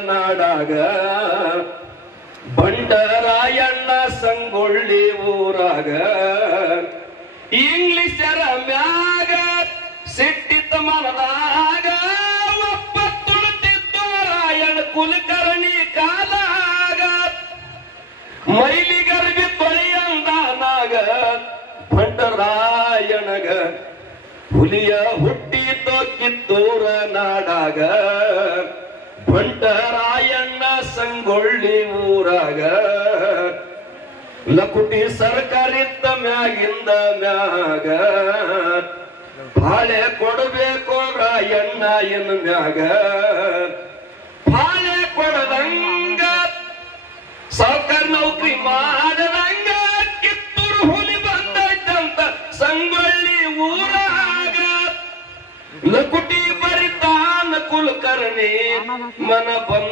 ನಾಡಾಗ ಬಂಡರಾಯಣ್ಣ ಸಂಗೊಳ್ಳಿ ಊರಾಗ ಇಂಗ್ಲಿಷರ ಮ್ಯಾಗ ಸಿಟ್ಟಿತ ಮನದಾಗ ಒಪ್ಪತ್ತುಳುತ್ತಿತ್ತು ರಾಯಣ್ಣ ಕುಲಕರ್ಣಿ ಕಾಲಾಗ ಮೈಲಿಗರ್ಬಿ ತೊಳೆಯಂದಾನಾಗ ಬಂಡರಾಯಣಗ ಹುಲಿಯ ಹುಟ್ಟಿತೋ ಕಿತ್ತೂರ ನಾಡಾಗ ಬಂಡರಾಯಣ್ಣ ಸಂಗೊಳ್ಳಿ ಊರಾಗ ಲಕುಟಿ ಸರ್ಕಾರಿದ್ದ ಮ್ಯಾಗಿಂದ ಮ್ಯಾಗ ಬಾಳೆ ಕೊಡಬೇಕು ರಾಯಣ್ಣ ಎನ್ನ ಮ್ಯಾಗ ಬಾಳೆ ಕೊಡದಂಗ ಸರ್ಕಾರ ನೌಕರಿ ಮಾಡದಂಗ ಕಿತ್ತೂರು ಹುಲಿ ಬಂದೈತಂತ ಸಂಗೊಳ್ಳಿ ಊರಾಗ ಲಕುಟಿ ಬರಿತಾನ ಕುಲಕರ್ಣಿ ಮನ ಬಂದ